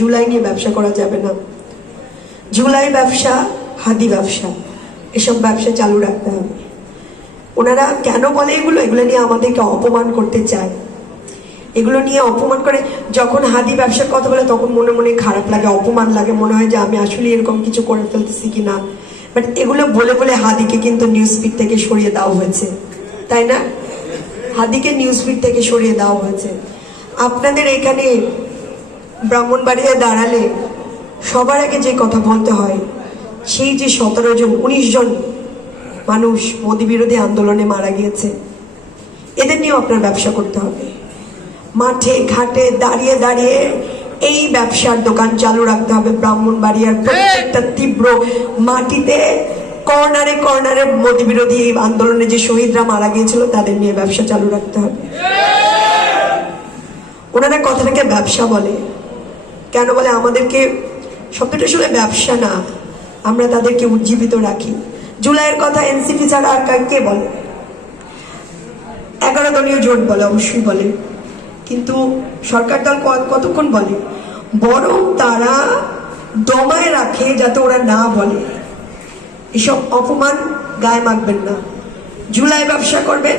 জুলাই নিয়ে ব্যবসা করা যাবে না। জুলাই ব্যবসা, হাদি ব্যবসা, এসব ব্যবসা চালু রাখতে হবে। ওনারা কেন বলে এগুলো নিয়ে আমাদেরকে অপমান করতে চায়। এগুলো নিয়ে অপমান করে, যখন হাদি ব্যবসার কথা বলে তখন মনে মনে খারাপ লাগে, অপমান লাগে, মনে হয় যে আমি আসলে এরকম কিছু করে ফেলতেছি কিনা। বাট এগুলো বলে বলে হাদিকে কিন্তু নিউজ ফিড থেকে সরিয়ে দেওয়া হয়েছে, তাই না? হাদিকে নিউজ ফিড থেকে সরিয়ে দেওয়া হয়েছে। আপনাদের এখানে ব্রাহ্মণবাড়িয়ায় দাঁড়ালে সবার আগে যে কথা বলতে হয়, সেই যে 17 জন 19 জন মানুষ মোদী বিরোধী আন্দোলনে মারা গিয়েছে, এদের নিয়েও আপনার ব্যবসা করতে হবে। মাঠে ঘাটে দাঁড়িয়ে দাঁড়িয়ে এই ব্যবসার দোকান চালু রাখতে হবে। ব্রাহ্মণবাড়িয়ার প্রত্যেকটা তীব্র মাটিতে কর্নারে কর্নারে মোদী বিরোধী আন্দোলনে যে শহীদরা মারা গিয়েছিল তাদের নিয়ে ব্যবসা চালু রাখতে হবে। ওনারা কথাটাকে ব্যবসা বলে কেন বলে? আমাদেরকে শব্দটা আসলে ব্যবসা না, আমরা তাদেরকে উজ্জীবিত রাখি। জুলাইয়ের কথা এনসিপি ছাড়া আর কে বলে? 11 দলীয় জোট বলে, অবশ্যই বলে, কিন্তু সরকার দল কতক্ষণ বলে? বরং তারা দমায় রাখে যাতে ওরা না বলে। এসব অপমান গায়ে মাখবেন না। জুলাই ব্যবসা করবেন,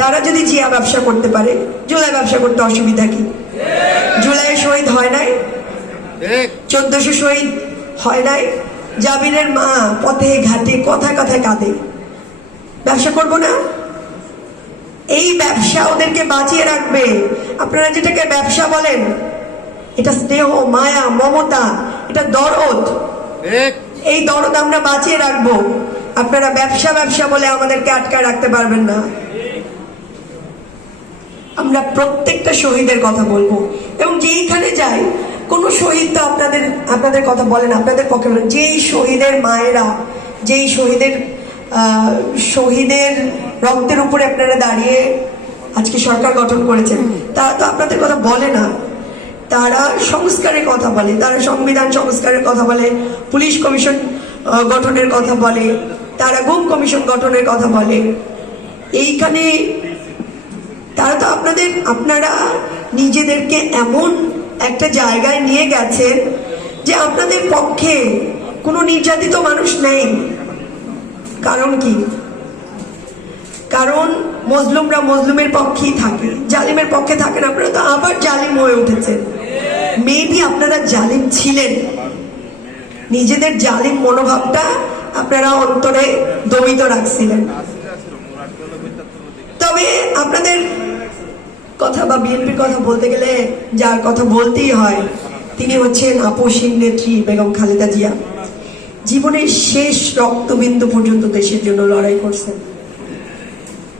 তারা যদি জিয়া ব্যবসা করতে পারে, জুলাই ব্যবসা করতে অসুবিধা কি? জুলাইয়ের শহীদ হয় নাই? 1400 শহীদ হয় নাই? জাবিরের মা পথে ঘাটে কথায় কথায় কাঁদে। ব্যবসা করবো না? এই ব্যবসা ওদেরকে বাঁচিয়ে রাখবে। আপনারা যেটাকে ব্যবসা বলেন, এটা স্নেহ, মায়া, মমতা, এটা দরদ। এই দরদ আমরা বাঁচিয়ে রাখবো। আপনারা ব্যবসা ব্যবসা বলে আমাদেরকে আটকায় রাখতে পারবেন না। আমরা প্রত্যেকটা শহীদের কথা বলবো, এবং যেইখানে যাই কোনো শহীদ তো আপনাদের কথা বলেন, আপনাদের পক্ষে বলেন। যেই শহীদের মায়েরা, যেই শহীদের রক্তের উপরে আপনারা দাঁড়িয়ে আজকে সরকার গঠন করেছেন, তারা তো আপনাদের কথা বলে না। তারা সংস্কারের কথা বলে, তারা সংবিধান সংস্কারের কথা বলে, পুলিশ কমিশন গঠনের কথা বলে, তারা গুম কমিশন গঠনের কথা বলে। এইখানে তারা তো আপনারা নিজেদেরকে এমন একটা জায়গায় নিয়ে গেছেন যে আপনাদের পক্ষে কোনো নির্যাতিত মানুষ নেই। কারণ কি? কারণ মজলুমরা মজলুমের পক্ষেই থাকে, জালিমের পক্ষে থাকেন। আপনারা তো আবার জালিম হয়ে উঠেছেন। মেবি আপনারা জালিম ছিলেন, নিজেদের জালিম মনোভাবটা আপনারা অন্তরে দমিত রাখছিলেন। তবে আপনাদের কথা বা বিএনপির কথা বলতে গেলে যার কথা বলতেই হয়, তিনি হচ্ছেন আপসহীন নেত্রী বেগম খালেদা জিয়া। জীবনের শেষ রক্তবিন্দু পর্যন্ত দেশের জন্য লড়াই করছেন।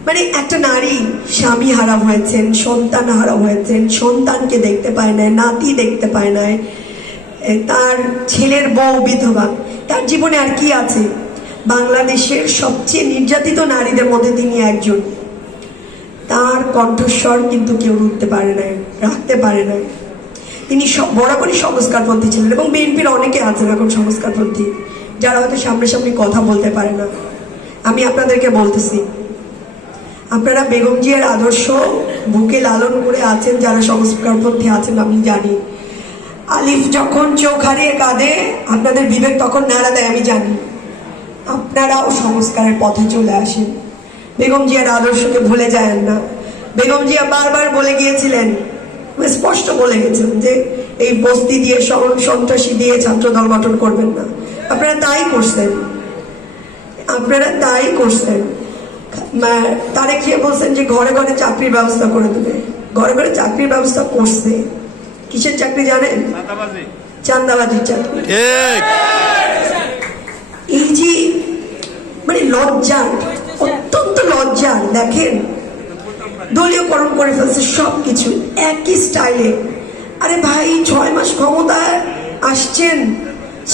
মানে একটা নারী স্বামী হারা হয়েছেন, সন্তান হারা হয়েছেন, সন্তানকে দেখতে পায় নাই, নাতি দেখতে পায় নাই, তার ছেলের বউ বিধবা। তার জীবনে আর কি আছে? বাংলাদেশের সবচেয়ে নির্যাতিত নারীদের মধ্যে তিনি একজন। তার কণ্ঠস্বর কিন্তু কেউ রুখতে পারে নাই, রাখতে পারে নাই। তিনি বরাবরই সংস্কারপন্থী ছিলেন, এবং বিএনপির অনেকে আছেন এখন সংস্কারপন্থী, যারা হয়তো সামনাসামনি কথা বলতে পারে না। আমি আপনাদেরকে বলতেছি, আপনারা বেগম জিয়ার আদর্শ বুকে লালন করে আছেন, যারা সংস্কারপন্থী আছেন। আমি জানি আলিফ যখন চোখ হারিয়ে কাঁদে, আপনাদের বিবেক তখন নাড়া দেয়, আমি জানি। আপনারাও সংস্কারের পথে চলে আসেন, বেগম জিয়ার আদর্শকে ভুলে যায় না। বেগম জিয়া বারবার বলে গিয়েছিলেন, স্পষ্ট বলে গেছেন যে এই বস্তি দিয়ে, সন্ত্রাসী দিয়ে ছাত্রদল গঠন করবেন না। আপনারা তাই করছেন। তারেক জিয়া বলছেন যে ঘরে ঘরে চাকরির ব্যবস্থা করে দেবে। ঘরে ঘরে চাকরির ব্যবস্থা করছে। কিসের চাকরি জানেন? চাঁদাবাজির চাকরি। এই যে মানে লজ্জার, অত্যন্ত লজ্জার। দেখেন, দলীয়করণ করে ফেলছে সবকিছু একই স্টাইলে। আরে ভাই, 6 মাস ক্ষমতায় আসছেন,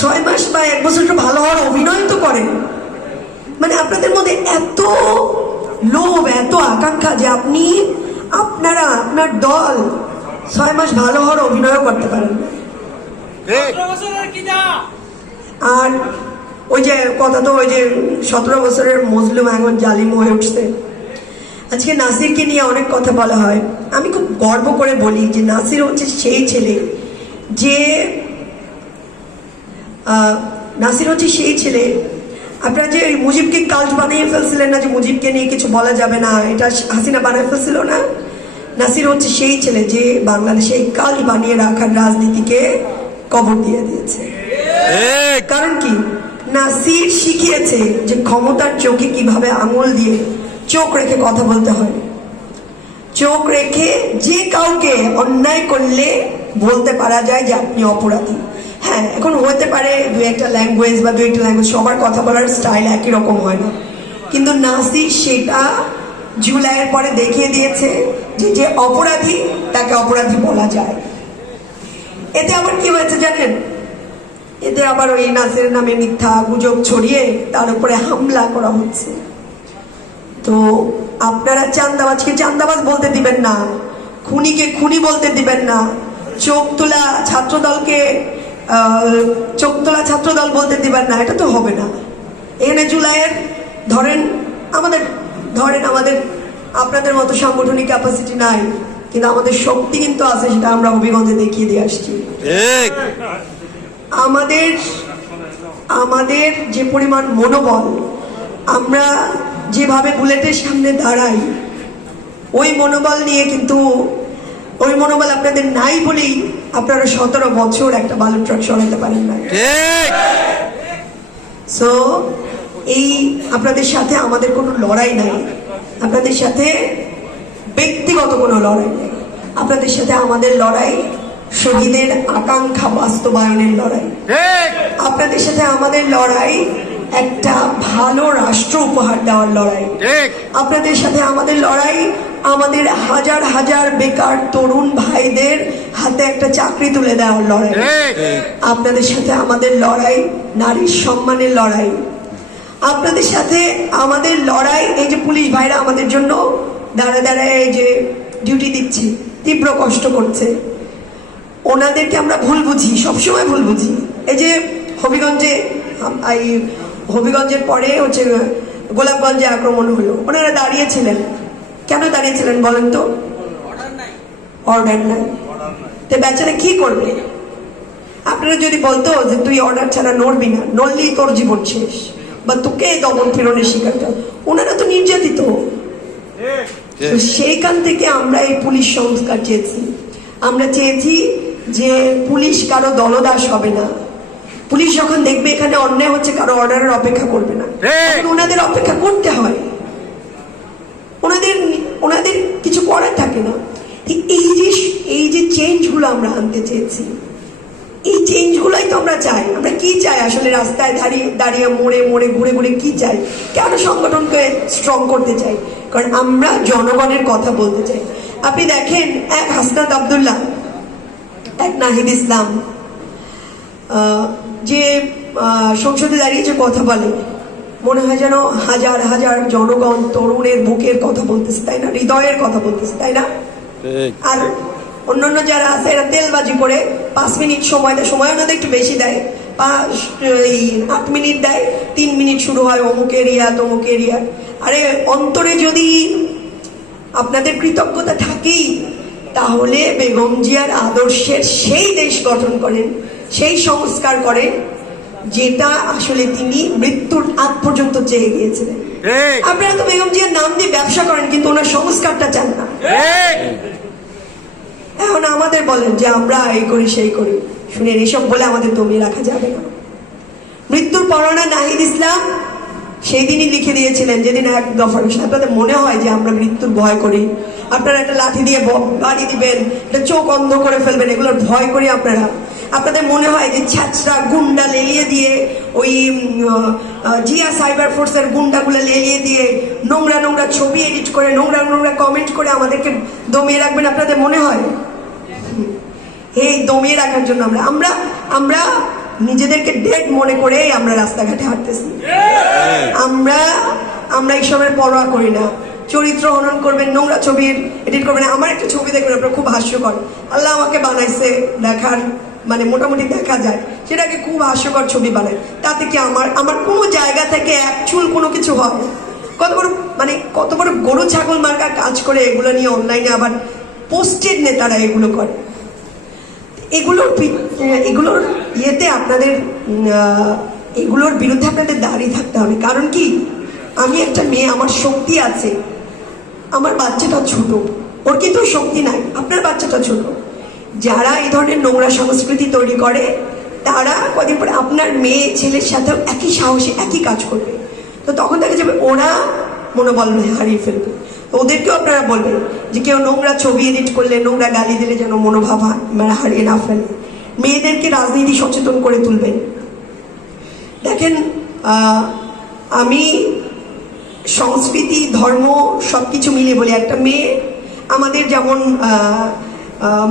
6 মাস বা 1 বছর ভালো হওয়ার অভিনয় তো করেন। মানে আপনাদের মধ্যে এত লোভ, এত আকাঙ্ক্ষা যে আপনার দল 6 মাস ভালো হওয়ার অভিনয় করতে পারেন। আর ওই যে কথা তো, ওই যে 17 বছরের মজলুম এখন জালিম হয়ে উঠছে। আজকে নাসিরকে নিয়ে অনেক কথা বলা হয়। আমি খুব গর্ব করে বলি যে নাসির হচ্ছে সেই ছেলে যে নাসির হচ্ছে সেই ছেলে, আপনারা যে মুজিবকে কাল্ট বানিয়ে ফেলছিলেন না, যে মুজিবকে নিয়ে কিছু বলা যাবে না, এটা হাসিনা বানিয়ে ফেলছিল না। নাসির হচ্ছে সেই ছেলে যে বাংলাদেশে এই কাল্ট বানিয়ে রাখার রাজনীতিকে কবর দিয়ে দিয়েছে। কারণ কি, নাসির শিখিয়েছে যে ক্ষমতার চোখে কিভাবে আঙুল দিয়ে চোখ রেখে কথা বলতে হয়, চোখ রেখে যে কাউকে অন্যায় করলে বলতে পারা যায় যে আপনি অপরাধী। হ্যাঁ, এখন হতে পারে দু একটা ল্যাঙ্গুয়েজ বা দু একটা ল্যাঙ্গুয়েজ সবার কথা বলার স্টাইল একই রকম হয় না, কিন্তু নাসির সেটা জুলাইয়ের পরে দেখিয়ে দিয়েছে যে যে অপরাধী তাকে অপরাধী বলা যায়। এতে আবার কি হয়েছে জানেন, এতে আবার ওই নাসিরের নামে মিথ্যা গুজব ছড়িয়ে তার উপরে হামলা করা হচ্ছে। তো আপনারা চাঁদাবাজকে চাঁদাবাজ বলতে দিবেন না, খুনিকে খুনি বলতে দিবেন না, চোখ তোলা ছাত্রদলকে চোখ তোলা ছাত্রদল বলতে দিবেন না, এটা তো হবে না। এখানে জুলাইয়ের ধরেন আমাদের আপনাদের মতো সাংগঠনিক ক্যাপাসিটি নাই, কিন্তু আমাদের শক্তি কিন্তু আছে, সেটা আমরা হবিগঞ্জে দেখিয়ে দিয়ে আসছি। আমাদের যে পরিমাণ মনোবল, আমরা যেভাবে বুলেটের সামনে দাঁড়াই, ওই মনোবল নিয়ে কিন্তু ওই মনোবল আপনাদের নাই বলেই আপনারা 17 বছর একটা বালু ট্রাক সরাতে পারেন না। সো এই আপনাদের সাথে আমাদের কোনো লড়াই নাই, আপনাদের সাথে ব্যক্তিগত কোনো লড়াই নেই, আপনাদের সাথে আমাদের লড়াই শহীদের আকাঙ্ক্ষা বাস্তবায়নের লড়াই। আপনাদের সাথে আমাদের লড়াই একটা ভালো রাষ্ট্র উপহার দেওয়ার লড়াই। আপনাদের সাথে আমাদের লড়াই আমাদের হাজার হাজার বেকার তরুণ ভাইদের হাতে একটা চাকরি তুলে দেওয়ার লড়াই। আপনাদের সাথে আমাদের লড়াই নারীর সম্মানের লড়াই। আপনাদের সাথে আমাদের লড়াই এই যে পুলিশ ভাইরা আমাদের জন্য দাঁড়ায় দাঁড়ায় এই যে ডিউটি দিচ্ছে, তীব্র কষ্ট করছে, ওনাদেরকে আমরা ভুল বুঝি, সবসময় ভুল বুঝি। এই যে হবিগঞ্জের পরে হচ্ছে গোলাপগঞ্জে আক্রমণ হলো, ওনারা দাঁড়িয়েছিলেন, কেন দাঁড়িয়েছিলেন বলেন তো? অর্ডার নাই। তো বেচারা কি করবে? আপনারা যদি বলতো যে তুই অর্ডার ছাড়া নড়বি না, নড়লেই তোর জীবন শেষ, বা তোকে দমন পীড়নের শিকার কর, ওনারা তো নির্যাতিত। সেইখান থেকে আমরা এই পুলিশ সংস্কার চেয়েছি। আমরা চেয়েছি যে পুলিশ কারো দলদাস হবে না। পুলিশ যখন দেখবে এখানে অন্যায় হচ্ছে, কারো অর্ডারের অপেক্ষা করবে না, ওনাদের অপেক্ষা করতে হয়, ওনাদের কিছু করার থাকে না। এই যে চেঞ্জ গুলো আমরা আনতে চেয়েছি, এই চেঞ্জ গুলোই তো আমরা চাই। আমরা কি চাই আসলে? রাস্তায় দাঁড়িয়ে মোড়ে মোড়ে ঘুরে ঘুরে কি চাই? কেন সংগঠনকে স্ট্রং করতে চাই? কারণ আমরা জনগণের কথা বলতে চাই। আপনি দেখেন, এক হাসনাত আব্দুল্লাহ, এক নাহিদ ইসলাম, যে সংসদে দাঁড়িয়ে যে কথা বলে, মনে হয় যেন হাজার হাজার জনগণ তরুণের বুকের কথা বলতেছে, তাই না? হৃদয়ের কথা বলতেছে, তাই না? আর অন্যান্য যারা আছে এরা তেলবাজি করে 5 মিনিট সময় দেয়, সময় ওনাদের একটু বেশি দেয়, 8 মিনিট দেয়, 3 মিনিট শুরু হয় অমুক এরিয়া তমুক এরিয়া। আরে অন্তরে যদি আপনাদের কৃতজ্ঞতা থাকেই, তাহলে বেগম জিয়ার আদর্শের সেই দেশ গঠন করেন, সেই সংস্কার করেন যেটা আসলে তিনি মৃত্যুর আগ পর্যন্ত চেয়ে গিয়েছিলেন। আপনারা তো বেগম জিয়ার নাম দিয়ে ব্যবসা করেন, কিন্তু ওনার সংস্কারটা চান না। এখন আমাদের বলেন যে আমরা এই করি সেই করি, শুনে এসব বলে আমাদের দমিয়ে রাখা যাবে না। মৃত্যুর পরোয়ানা নাহিদ ইসলাম সেই দিনই লিখে দিয়েছিলেন, যেদিন এক দফা। আপনাদের মনে হয় যে আমরা মৃত্যুর ভয় করি? আপনারা একটা লাঠি দিয়ে বাড়ি দিবেন, একটা চোখ অন্ধ করে ফেলবেন, এগুলোর ভয় করি আপনারা? আপনাদের মনে হয় যে ছাত্রা গুন্ডা লেলিয়ে দিয়ে, ওই জিয়া সাইবার ফোর্সের গুন্ডাগুলো লেলিয়ে দিয়ে নোংরা নোংরা ছবি এডিট করে, নোংরা নোংরা কমেন্ট করে আমাদেরকে দমিয়ে রাখবেন? আপনাদের মনে হয়? এই দমিয়ে রাখার জন্য আমরা নিজেদেরকে ডেড মনে করে আমরা রাস্তাঘাটে হাঁটতেছি। আমরা এইসবের পরোয়া করি না। চরিত্র হনন করবেন, নোংরা ছবি এডিট করবেন। আমার একটা ছবি দেখবেন আপনার খুব হাস্যকর, আল্লাহ আমাকে বানাইছে দেখার মানে মোটামুটি দেখা যায়, সেটাকে খুব হাস্যকর ছবি বানায়। তাতে কি আমার কোনো জায়গা থেকে এক চুল কোনো কিছু হয়? কত বড় গরু ছাগল মার্কা কাজ করে এগুলো নিয়ে অনলাইনে আবার পোস্টেড নেতারা এগুলো করে। এগুলোর ইয়েতে আপনাদের এগুলোর বিরুদ্ধে আপনাদের দাঁড়িয়ে থাকতে হবে। কারণ কি, আমি একটা মেয়ে, আমার শক্তি আছে, আমার বাচ্চাটা ছোট, ওর কিন্তু শক্তি নাই, আপনার বাচ্চাটা ছোট। যারা এই ধরনের নোংরা সংস্কৃতি তৈরি করে তারা কদিন পরে আপনার মেয়ে ছেলের সাথেও একই সাহসে একই কাজ করবে। তো তখন দেখা যাবে ওরা মনোবল হারিয়ে ফেলবে। তো ওদেরকেও আপনারা বলবেন যে কেউ নোংরা ছবি এডিট করলে, নোংরা গালি দিলে যেন মনোভাব হারিয়ে না ফেলে। মেয়েদেরকে রাজনীতি সচেতন করে তুলবেন। দেখেন, আমি সংস্কৃতি ধর্ম সবকিছু মিলিয়ে বলি, একটা মেয়ে আমাদের যেমন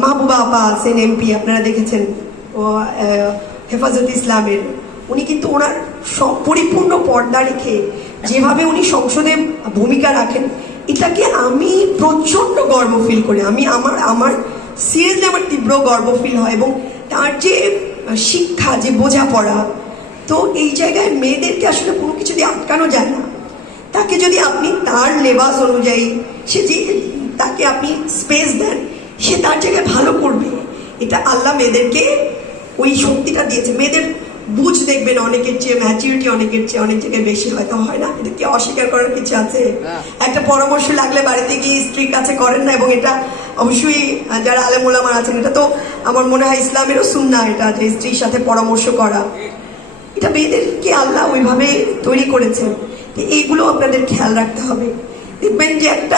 মাহবুবা আপা আছেন এমপি, আপনারা দেখেছেন, ও হেফাজত ইসলামের, উনি কিন্তু ওনার পরিপূর্ণ পর্দা রেখে যেভাবে উনি সংসদে ভূমিকা রাখেন, এটাকে আমি প্রচন্ড গর্ব ফিল করি। আমার সিরিয়াসলি আমার তীব্র গর্ব ফিল হয়। এবং তার যে শিক্ষা, যে বোঝাপড়া, তো এই জায়গায় মেয়েদেরকে আসলে কোনো কিছু দিয়ে আটকানো যায় না। তাকে যদি আপনি তার লেবাস অনুযায়ী, সে যে তাকে আপনি স্পেস দেন, সে তার জায়গায় ভালো করবে। এটা আল্লাহ মেয়েদেরকে ওই শক্তিটা দিয়েছে। মেয়েদের বুঝ দেখবেন অনেকের চেয়ে, ম্যাচুরিটি অনেকের চেয়ে অনেক জায়গায় বেশি, হয়তো হয় না, এটা কি অস্বীকার করার কিছু আছে? একটা পরামর্শ লাগলে বাড়িতে গিয়ে স্ত্রীর কাছে করেন না। এবং এটা অবশ্যই যারা আলেম ওলামা আছেন, এটা তো আমার মনে হয় ইসলামেরও সুন্নাহ, এটা যে স্ত্রীর সাথে পরামর্শ করা, এটা মেয়েদেরকে আল্লাহ ওইভাবে তৈরি করেছেন। এইগুলো আপনাদের খেয়াল রাখতে হবে। দেখবেন যে একটা